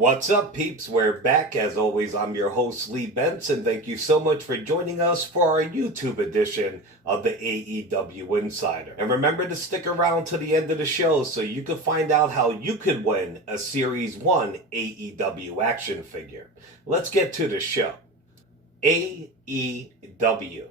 What's up, peeps? We're back. As always, I'm your host, Lee Benson. Thank you so much for joining us for our YouTube edition of the AEW Insider. And remember to stick around to the end of the show so you can find out how you could win a Series 1 AEW action figure. Let's get to the show. AEW.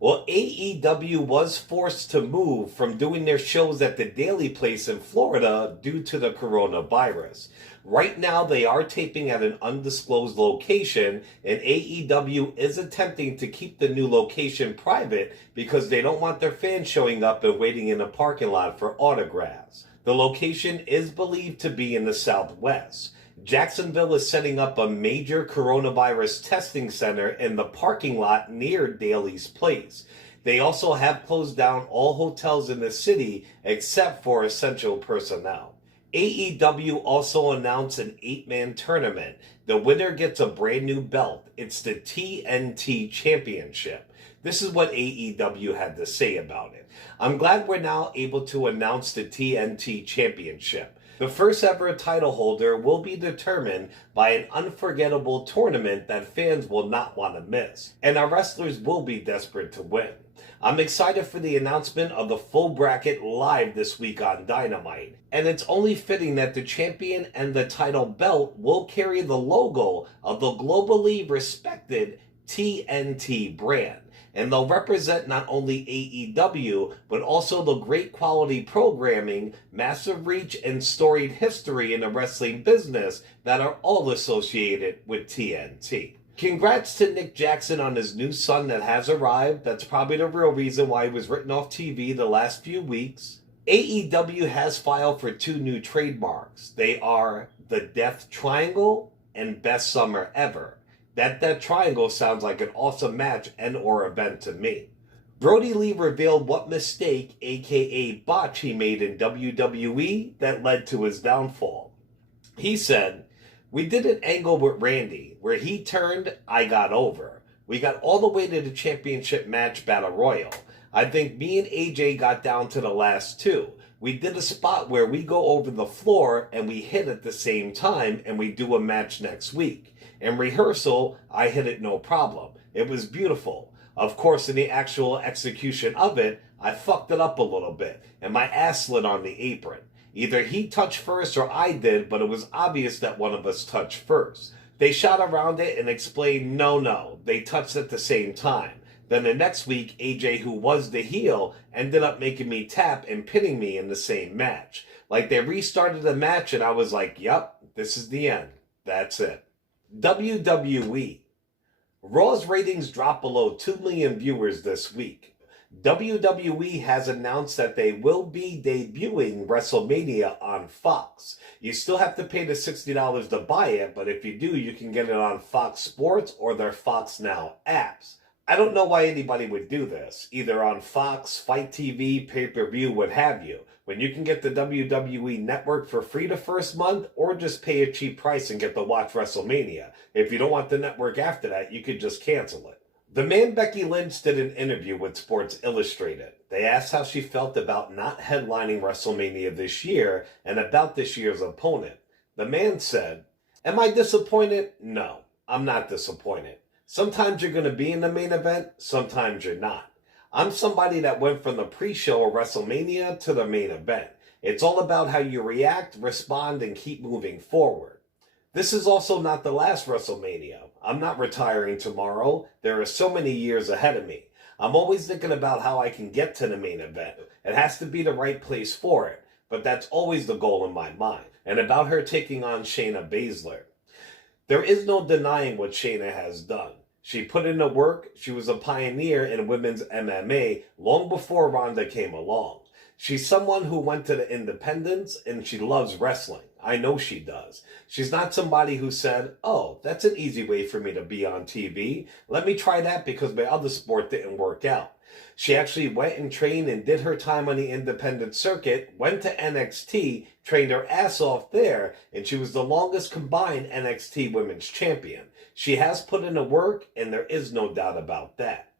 Well, AEW was forced to move from doing their shows at the Daily Place in Florida due to the coronavirus. Right now, they are taping at an undisclosed location, and AEW is attempting to keep the new location private because they don't want their fans showing up and waiting in a parking lot for autographs. The location is believed to be in the Southwest. Jacksonville is setting up a major coronavirus testing center in the parking lot near Daly's Place. They also have closed down all hotels in the city except for essential personnel. AEW also announced an 8-man tournament. The winner gets a brand new belt. It's the TNT Championship. This is what AEW had to say about it. I'm glad we're now able to announce the TNT Championship. The first ever title holder will be determined by an unforgettable tournament that fans will not want to miss, and our wrestlers will be desperate to win. I'm excited for the announcement of the full bracket live this week on Dynamite, and it's only fitting that the champion and the title belt will carry the logo of the globally respected TNT brand. And they'll represent not only AEW, but also the great quality programming, massive reach, and storied history in the wrestling business that are all associated with TNT. Congrats to Nick Jackson on his new son that has arrived. That's probably the real reason why he was written off TV the last few weeks. AEW has filed for 2 new trademarks. They are the Death Triangle and Best Summer Ever. That triangle sounds like an awesome match and or event to me. Brody Lee revealed what mistake, aka botch, he made in WWE that led to his downfall. He said, "We did an angle with Randy where he turned, I got over. We got all the way to the championship match battle royal. I think me and AJ got down to the last 2. We did a spot where we go over the floor and we hit at the same time and we do a match next week. In rehearsal, I hit it no problem. It was beautiful. Of course, in the actual execution of it, I fucked it up a little bit, and my ass slid on the apron. Either he touched first or I did, but it was obvious that one of us touched first. They shot around it and explained, no, they touched at the same time. Then the next week, AJ, who was the heel, ended up making me tap and pinning me in the same match. Like they restarted the match and I was like, yep, this is the end. That's it." WWE. Raw's ratings dropped below 2 million viewers this week. WWE has announced that they will be debuting WrestleMania on Fox. You still have to pay the $60 to buy it, but if you do, you can get it on Fox Sports or their Fox Now apps. I don't know why anybody would do this, either on Fox, Fight TV, pay-per-view, what have you, when you can get the WWE Network for free the first month, or just pay a cheap price and get to watch WrestleMania. If you don't want the network after that, you could just cancel it. The man Becky Lynch did an interview with Sports Illustrated. They asked how she felt about not headlining WrestleMania this year and about this year's opponent. The man said, "Am I disappointed? No, I'm not disappointed. Sometimes you're going to be in the main event, sometimes you're not. I'm somebody that went from the pre-show of WrestleMania to the main event. It's all about how you react, respond, and keep moving forward. This is also not the last WrestleMania. I'm not retiring tomorrow. There are so many years ahead of me. I'm always thinking about how I can get to the main event. It has to be the right place for it, but that's always the goal in my mind." And about her taking on Shayna Baszler. There is no denying what Shayna has done. She put in the work. She was a pioneer in women's MMA long before Ronda came along. She's someone who went to the independents and she loves wrestling. I know she does. She's not somebody who said, "Oh, that's an easy way for me to be on TV. Let me try that because my other sport didn't work out." She actually went and trained and did her time on the independent circuit, went to NXT, trained her ass off there, and she was the longest combined NXT Women's Champion. She has put in the work, and there is no doubt about that.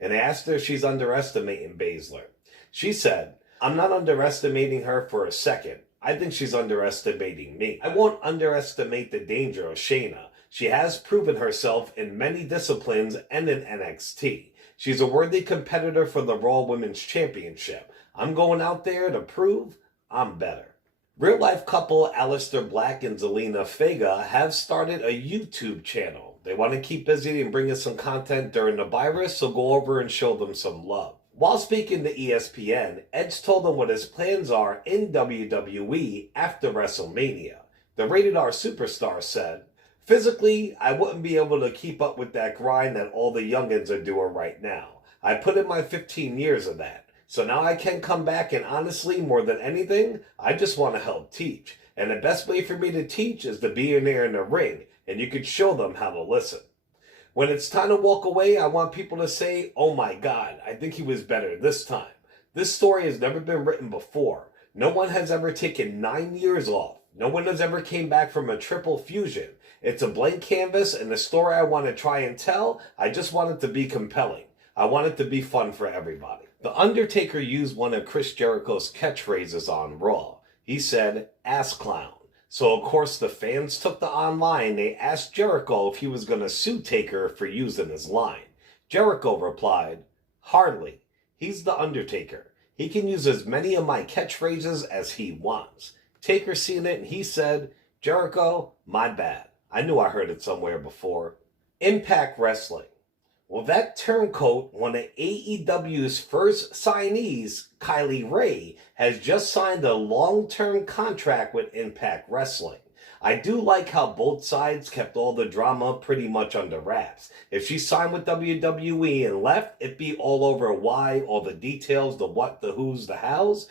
And I asked her if she's underestimating Baszler. She said, "I'm not underestimating her for a second. I think she's underestimating me. I won't underestimate the danger of Shayna. She has proven herself in many disciplines and in NXT. She's a worthy competitor for the Raw Women's Championship. I'm going out there to prove I'm better. Real-life couple Aleister Black and Zelina Vega have started a YouTube channel. They want to keep busy and bring us some content during the virus, so go over and show them some love. While speaking to ESPN, Edge told them what his plans are in WWE after WrestleMania. The Rated R superstar said, "Physically, I wouldn't be able to keep up with that grind that all the youngins are doing right now. I put in my 15 years of that. So now I can come back, and honestly, more than anything, I just want to help teach. And the best way for me to teach is to be in there in the ring, and you could show them how to listen. When it's time to walk away, I want people to say, oh my God, I think he was better this time. This story has never been written before. No one has ever taken 9 years off. No one has ever came back from a triple fusion. It's a blank canvas, and the story I want to try and tell, I just want it to be compelling. I want it to be fun for everybody." The Undertaker used one of Chris Jericho's catchphrases on Raw. He said, "ass clown." So of course the fans took to online. They asked Jericho if he was going to sue Taker for using his line. Jericho replied, "Hardly. He's the Undertaker. He can use as many of my catchphrases as he wants." Taker seen it and he said, "Jericho, my bad. I knew I heard it somewhere before." Impact Wrestling. Well, that turncoat, one of AEW's first signees, Kylie Ray, has just signed a long-term contract with Impact Wrestling. I do like how both sides kept all the drama pretty much under wraps. If she signed with WWE and left, it'd be all over why, all the details, the what, the who's, the hows.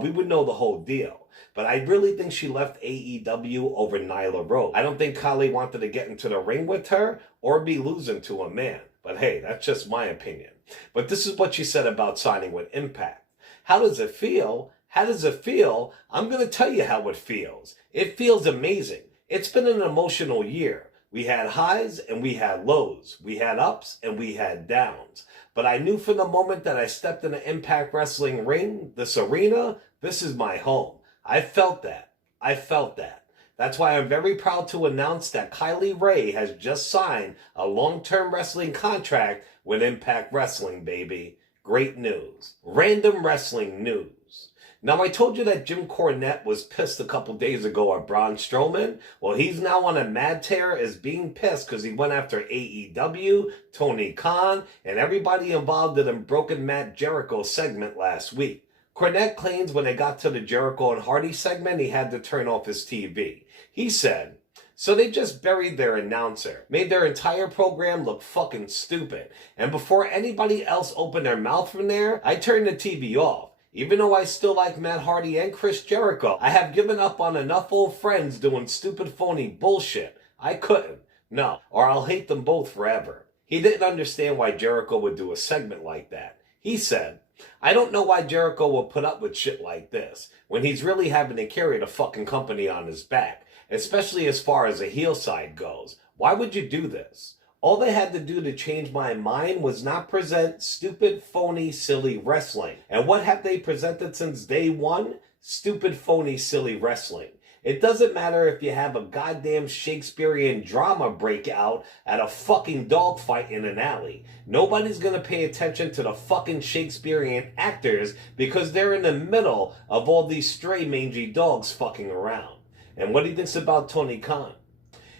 We would know the whole deal. But I really think she left AEW over Nyla Rose. I don't think Kylie wanted to get into the ring with her or be losing to a man. But hey, that's just my opinion. But this is what she said about signing with Impact. How does it feel? How does it feel? I'm going to tell you how it feels. It feels amazing. It's been an emotional year. We had highs and we had lows. We had ups and we had downs. But I knew from the moment that I stepped in the Impact Wrestling ring, this arena, this is my home. I felt that. I felt that. That's why I'm very proud to announce that Kylie Ray has just signed a long-term wrestling contract with Impact Wrestling, baby. Great news. Random wrestling news. Now, I told you that Jim Cornette was pissed a couple days ago at Braun Strowman. Well, he's now on a mad tear as being pissed because he went after AEW, Tony Khan, and everybody involved in the Broken Matt Jericho segment last week. Cornette claims when they got to the Jericho and Hardy segment, he had to turn off his TV. He said, "So they just buried their announcer, made their entire program look fucking stupid. And before anybody else opened their mouth from there, I turned the TV off. Even though I still like Matt Hardy and Chris Jericho, I have given up on enough old friends doing stupid phony bullshit. I couldn't. No, or I'll hate them both forever." He didn't understand why Jericho would do a segment like that. He said, "I don't know why Jericho will put up with shit like this when he's really having to carry the fucking company on his back, especially as far as the heel side goes. Why would you do this? All they had to do to change my mind was not present stupid, phony, silly wrestling. And what have they presented since day one? Stupid, phony, silly wrestling. It doesn't matter if you have a goddamn Shakespearean drama breakout at a fucking dogfight in an alley. Nobody's gonna pay attention to the fucking Shakespearean actors because they're in the middle of all these stray mangy dogs fucking around." And what he thinks about Tony Khan.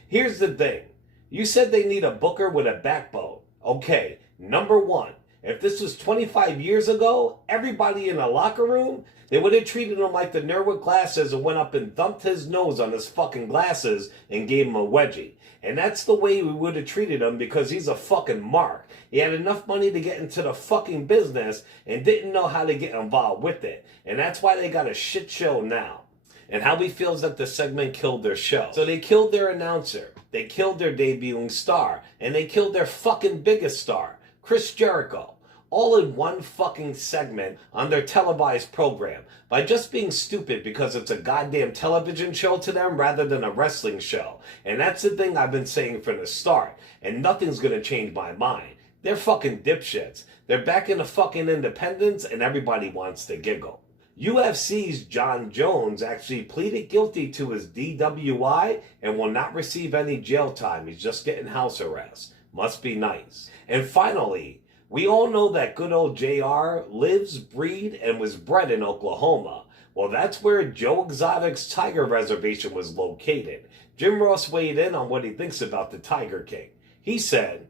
Here's the thing. You said they need a booker with a backbone. Okay, number one, if this was 25 years ago, everybody in the locker room, they would have treated him like the nerd with glasses and went up and thumped his nose on his fucking glasses and gave him a wedgie. And that's the way we would have treated him because he's a fucking mark. He had enough money to get into the fucking business and didn't know how to get involved with it. And that's why they got a shit show now. And how he feels that the segment killed their show. So they killed their announcer, they killed their debuting star, and they killed their fucking biggest star, Chris Jericho. All in one fucking segment on their televised program by just being stupid because it's a goddamn television show to them rather than a wrestling show. And that's the thing I've been saying from the start. And nothing's gonna change my mind. They're fucking dipshits. They're back in the fucking independence and everybody wants to giggle. UFC's John Jones actually pleaded guilty to his DWI and will not receive any jail time. He's just getting house arrest. Must be nice. And finally, we all know that good old JR lives, breed, and was bred in Oklahoma. Well, that's where Joe Exotic's Tiger Reservation was located. Jim Ross weighed in on what he thinks about the Tiger King. He said,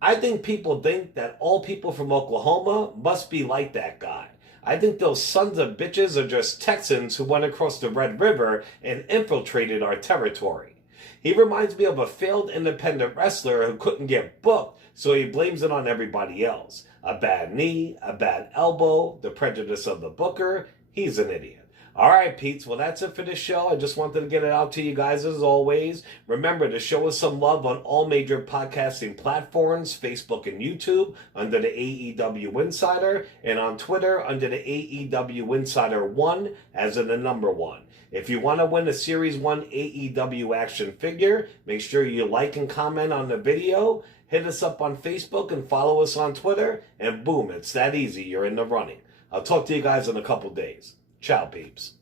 "I think people think that all people from Oklahoma must be like that guy. I think those sons of bitches are just Texans who went across the Red River and infiltrated our territory." He reminds me of a failed independent wrestler who couldn't get booked, so he blames it on everybody else. A bad knee, a bad elbow, the prejudice of the booker. He's an idiot. All right, Pete's. Well, that's it for this show. I just wanted to get it out to you guys as always. Remember to show us some love on all major podcasting platforms, Facebook and YouTube, under the AEW Insider, and on Twitter under the AEW Insider 1, as in the number 1. If you want to win a Series 1 AEW action figure, make sure you like and comment on the video, hit us up on Facebook, and follow us on Twitter, and boom, it's that easy. You're in the running. I'll talk to you guys in a couple days. Ciao, peeps.